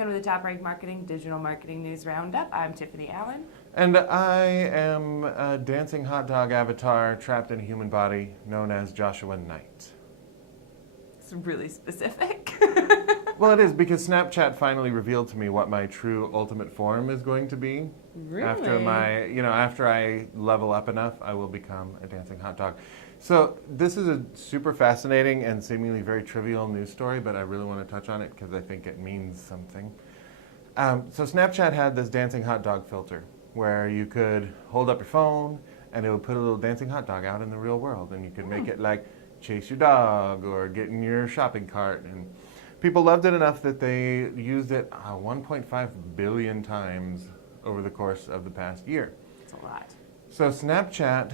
Welcome to the Top Rank Marketing Digital Marketing News Roundup. I'm Tiffany Allen. And I am a dancing hot dog avatar trapped in a human body known as Joshua Knight. It's really specific. Well, it is because Snapchat finally revealed to me what my true ultimate form is going to be. Really? After I level up enough, I will become a dancing hot dog. So this is a super fascinating and seemingly very trivial news story, but I really want to touch on it because I think it means something. So Snapchat had this dancing hot dog filter where you could hold up your phone and it would put a little dancing hot dog out in the real world, and you could make it like chase your dog or get in your shopping cart. And people loved it enough that they used it 1.5 billion times over the course of the past year. That's a lot. So Snapchat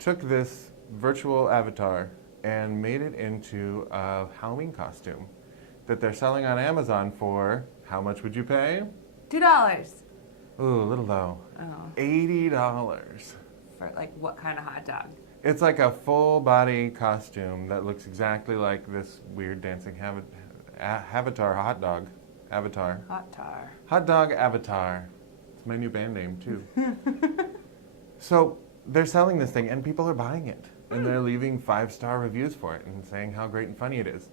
took this virtual avatar and made it into a Halloween costume that they're selling on Amazon for, how much would you pay? $2. Ooh, a little low. Oh. $80. For like what kind of hot dog? It's like a full body costume that looks exactly like this weird dancing avatar hot dog. Avatar. Hot tar. Hot dog avatar. It's my new band name too. So they're selling this thing and people are buying it. And they're leaving 5-star reviews for it and saying how great and funny it is.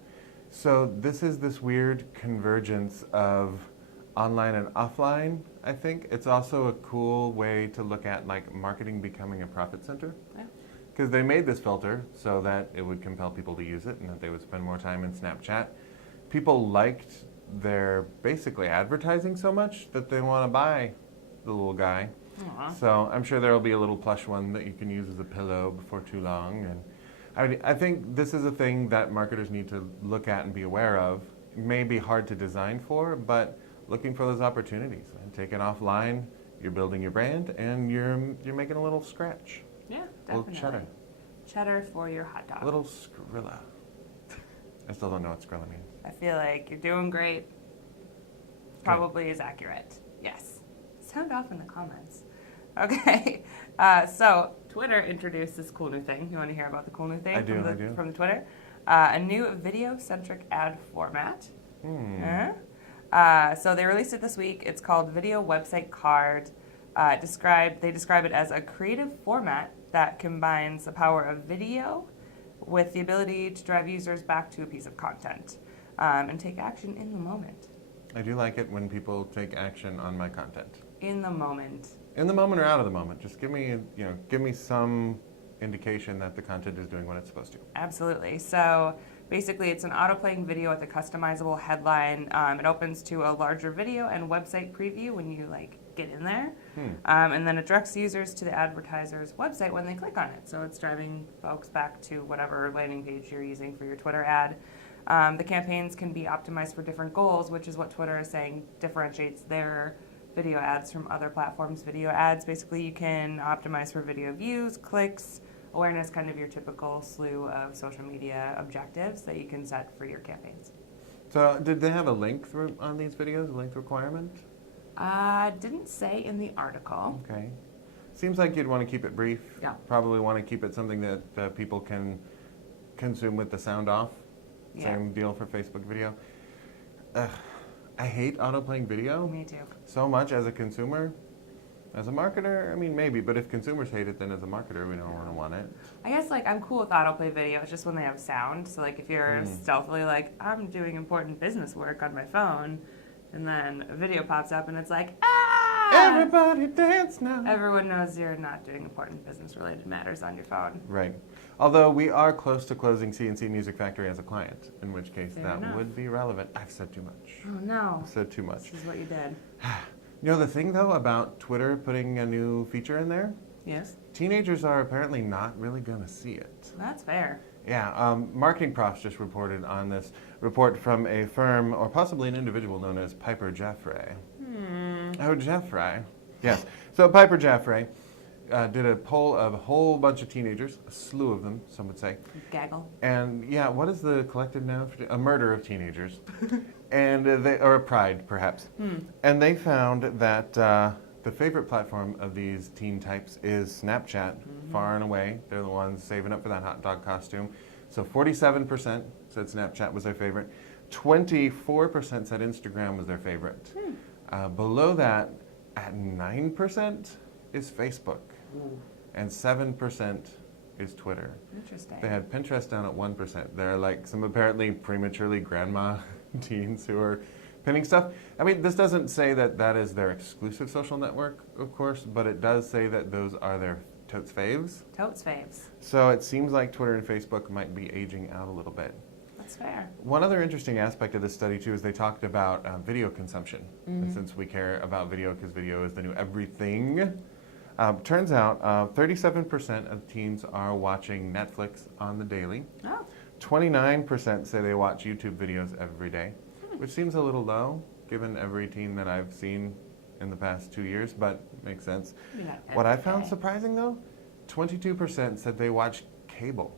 So this is this weird convergence of online and offline, I think. It's also a cool way to look at like marketing becoming a profit center. Yeah. Because they made this filter so that it would compel people to use it and that they would spend more time in Snapchat. People liked their basically advertising so much that they want to buy the little guy. Aww. So I'm sure there will be a little plush one that you can use as a pillow before too long. And I think this is a thing that marketers need to look at and be aware of. It may be hard to design for, but looking for those opportunities. And take it offline, you're building your brand, and you're making a little scratch. Yeah, definitely. A little cheddar. Cheddar for your hot dog. A little Skrilla. I still don't know what Skrilla means. I feel like you're doing great. Probably is accurate. Yes. Sound off in the comments. Okay. So Twitter introduced this cool new thing. You want to hear about the cool new thing? I do. From the Twitter? A new video-centric ad format. So they released it this week. It's called Video Website Card. They describe it as a creative format that combines the power of video with the ability to drive users back to a piece of content and take action in the moment. I do like it when people take action on my content. In the moment. In the moment or out of the moment. Just give me some indication that the content is doing what it's supposed to. Absolutely. So basically it's an auto-playing video with a customizable headline. It opens to a larger video and website preview when you get in there. And then it directs users to the advertiser's website when they click on it. So it's driving folks back to whatever landing page you're using for your Twitter ad. The campaigns can be optimized for different goals, which is what Twitter is saying differentiates their video ads from other platforms' video ads. Basically, you can optimize for video views, clicks, awareness, kind of your typical slew of social media objectives that you can set for your campaigns. So did they have a link through on these videos, a link requirement? Didn't say in the article. Okay. Seems like you'd want to keep it brief. Yeah. Probably want to keep it something that people can consume with the sound off. Yeah. Same deal for Facebook video. I hate auto-playing video. Me too. So much as a consumer. As a marketer, I mean, maybe, but if consumers hate it, then as a marketer, we don't want it. I guess I'm cool with autoplay video. It's just when they have sound. So if you're stealthily I'm doing important business work on my phone, and then a video pops up and it's Everybody dance now. Everyone knows you're not doing important business-related matters on your phone. Right. Although we are close to closing CNC Music Factory as a client, in which case Fair that enough. would be relevant. I've said too much. Oh no. I've said too much. This is what you did. You know the thing, though, about Twitter putting a new feature in there? Yes. Teenagers are apparently not really going to see it. That's fair. Yeah, Marketing Profs just reported on this report from a firm, or possibly an individual known as Piper Jaffray. Oh, Jaffray. Yes. So Piper Jaffray did a poll of a whole bunch of teenagers, a slew of them, some would say. Gaggle. And yeah, what is the collective noun for a murder of teenagers? And or a pride, perhaps. And they found that the favorite platform of these teen types is Snapchat, far and away. They're the ones saving up for that hot dog costume. So 47% said Snapchat was their favorite. 24% said Instagram was their favorite. Below that, at 9%, is Facebook. Ooh. And 7% is Twitter. Interesting. They had Pinterest down at 1%. There are like some apparently prematurely grandma teens who are pinning stuff. I mean, this doesn't say that that is their exclusive social network, of course, but it does say that those are their totes faves. Totes faves. So it seems like Twitter and Facebook might be aging out a little bit. That's fair. One other interesting aspect of this study, too, is they talked about video consumption. And since we care about video because video is the new everything, turns out 37% of teens are watching Netflix on the daily. Oh. 29% say they watch YouTube videos every day, which seems a little low given every teen that I've seen in the past 2 years, but makes sense. What I found surprising, though, 22% said they watch cable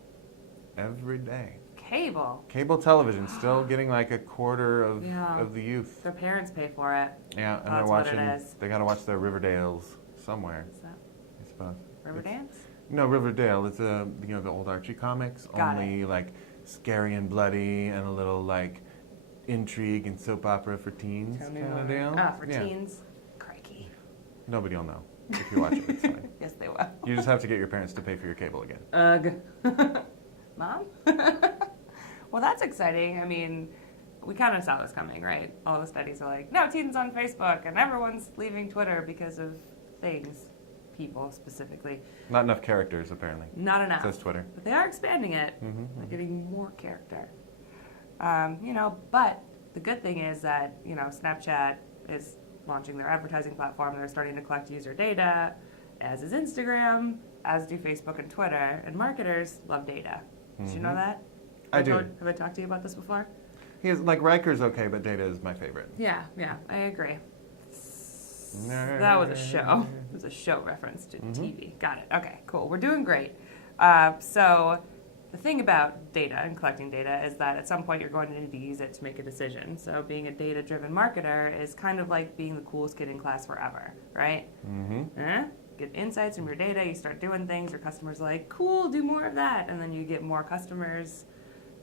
every day. Cable television, still getting like a quarter of the youth. Their parents pay for it. Yeah, and That's they're watching, what it is. they gotta watch their Riverdales somewhere, What's that? I suppose. Riverdance? No, Riverdale, it's the old Archie comics, Got only like scary and bloody and a little like intrigue and soap opera for teens Tell me kind of more. deal. For teens? Crikey. Nobody will know if you watch it, it's fine. Yes, they will. You just have to get your parents to pay for your cable again. Ugh. Mom? Well, that's exciting. I mean, we kind of saw this coming, right? All the studies are like, no teens on Facebook, and everyone's leaving Twitter because of things, people specifically. Not enough characters, apparently. Not enough. Says Twitter. But they are expanding it. They're getting more character. But the good thing is that, Snapchat is launching their advertising platform. They're starting to collect user data, as is Instagram, as do Facebook and Twitter. And marketers love data. Did you know that? I do. Have I talked to you about this before? He is like Riker's okay, but Data is my favorite. Yeah, I agree. That was a show. It was a show reference to TV. Got it. Okay, cool. We're doing great. So the thing about data and collecting data is that at some point you're going to need to use it to make a decision. So being a data-driven marketer is kind of like being the coolest kid in class forever, right? Get insights from your data, you start doing things, your customers are like, cool, do more of that. And then you get more customers.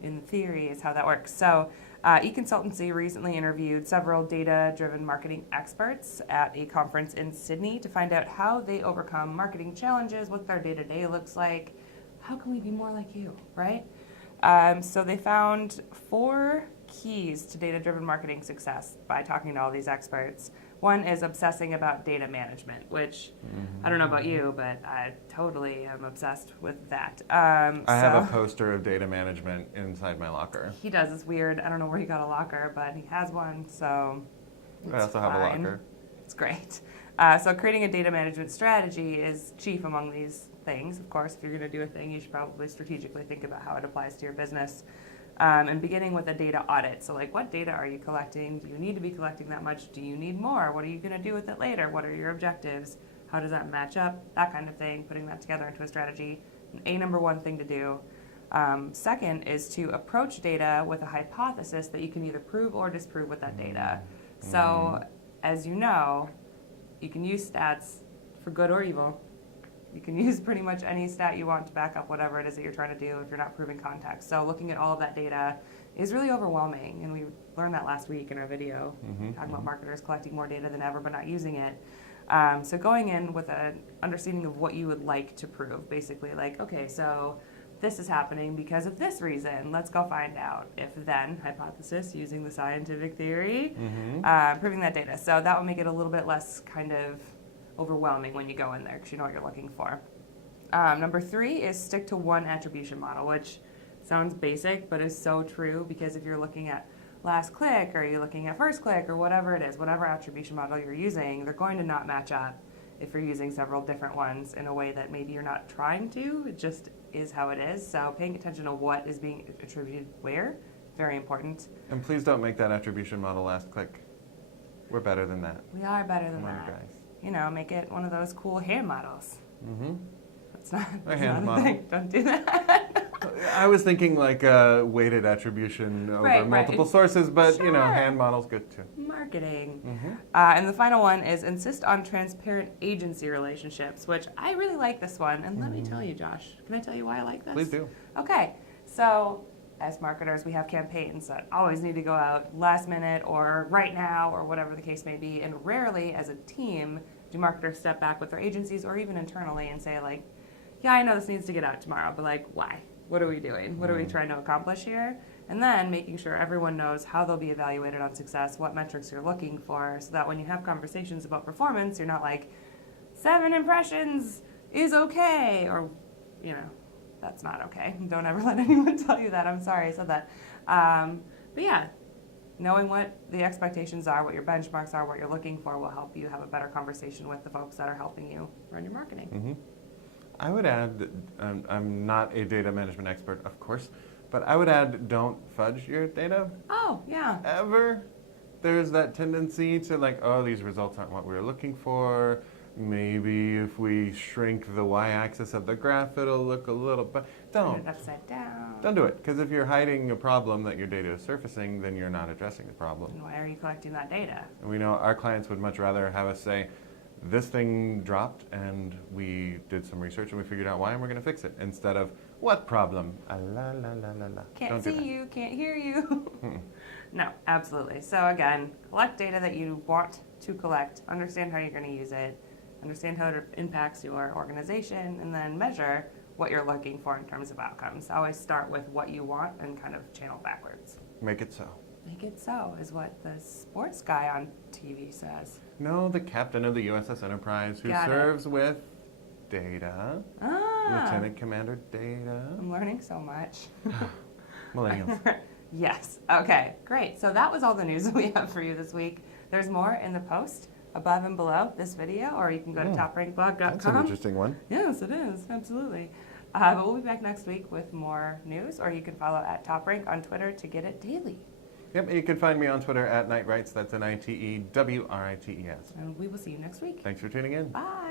In theory is how that works. So eConsultancy recently interviewed several data-driven marketing experts at a conference in Sydney to find out how they overcome marketing challenges, what their day-to-day looks like. How can we be more like you, right? So they found 4 keys to data-driven marketing success by talking to all these experts. One is obsessing about data management, which I don't know about you, but I totally am obsessed with that. I have a poster of data management inside my locker. He does. It's weird. I don't know where he got a locker, but he has one, so I also have a locker. It's great. So creating a data management strategy is chief among these things. Of course, if you're going to do a thing, you should probably strategically think about how it applies to your business. And beginning with a data audit. So like, what data are you collecting? Do you need to be collecting that much? Do you need more? What are you going to do with it later? What are your objectives? How does that match up? That kind of thing, putting that together into a strategy. Number one thing to do. Second is to approach data with a hypothesis that you can either prove or disprove with that data. So as you know, you can use stats for good or evil. You can use pretty much any stat you want to back up whatever it is that you're trying to do if you're not proving context. So looking at all of that data is really overwhelming, and we learned that last week in our video, talking about marketers collecting more data than ever but not using it. So going in with an understanding of what you would like to prove, basically like, okay, so this is happening because of this reason. Let's go find out. If then, hypothesis, using the scientific theory, proving that data. So that will make it a little bit less kind of overwhelming when you go in there because you know what you're looking for. Number 3 is stick to one attribution model, which sounds basic but is so true, because if you're looking at last click or you're looking at first click or whatever it is, whatever attribution model you're using, they're going to not match up if you're using several different ones in a way that maybe you're not trying to. It just is how it is. So paying attention to what is being attributed where, very important. And please don't make that attribution model last click. We're better than that. We are better than Come on, that. guys. Make it one of those cool hand models. That's not A hand model. thing. Don't do that. I was thinking like a weighted attribution over multiple sources, but hand model's good too. Marketing. And the final one is insist on transparent agency relationships, which I really like this one. And let me tell you, Josh, can I tell you why I like this? Please do. Okay, so as marketers, we have campaigns that always need to go out last minute or right now or whatever the case may be. And rarely as a team do marketers step back with their agencies or even internally and say like, yeah, I know this needs to get out tomorrow, but like, why? What are we doing? What are we trying to accomplish here? And then making sure everyone knows how they'll be evaluated on success, what metrics you're looking for, so that when you have conversations about performance, you're not like, 7 impressions is okay, or, you know, that's not okay. Don't ever let anyone tell you that. I'm sorry I said that. But yeah, knowing what the expectations are, what your benchmarks are, what you're looking for will help you have a better conversation with the folks that are helping you run your marketing. Mm-hmm. I would add that I'm not a data management expert, of course, but I would add don't fudge your data. Oh, yeah. Ever. There's that tendency to like, oh, these results aren't what we were looking for. Maybe if we shrink the y-axis of the graph, it'll look a little better. Don't. Turn it upside down. Don't do it, because if you're hiding a problem that your data is surfacing, then you're not addressing the problem. And why are you collecting that data? And we know our clients would much rather have us say, this thing dropped and we did some research and we figured out why and we're going to fix it, instead of, what problem? La la la la la. Can't see you, can't hear you. No, absolutely. So again, collect data that you want to collect, understand how you're going to use it, understand how it impacts your organization, and then measure what you're looking for in terms of outcomes. Always start with what you want and kind of channel backwards. Make it so. Make it so, is what the sports guy on TV says. No, the captain of the USS Enterprise who serves with data. Lieutenant Commander Data. I'm learning so much. Millennials. Yes. Okay, great. So that was all the news that we have for you this week. There's more in the post above and below this video, or you can go to toprankblog.com. That's an interesting one. Yes, it is. Absolutely. But we'll be back next week with more news, or you can follow at TopRank on Twitter to get it daily. Yep, you can find me on Twitter at Nitewrites. That's Nitewrites. And we will see you next week. Thanks for tuning in. Bye.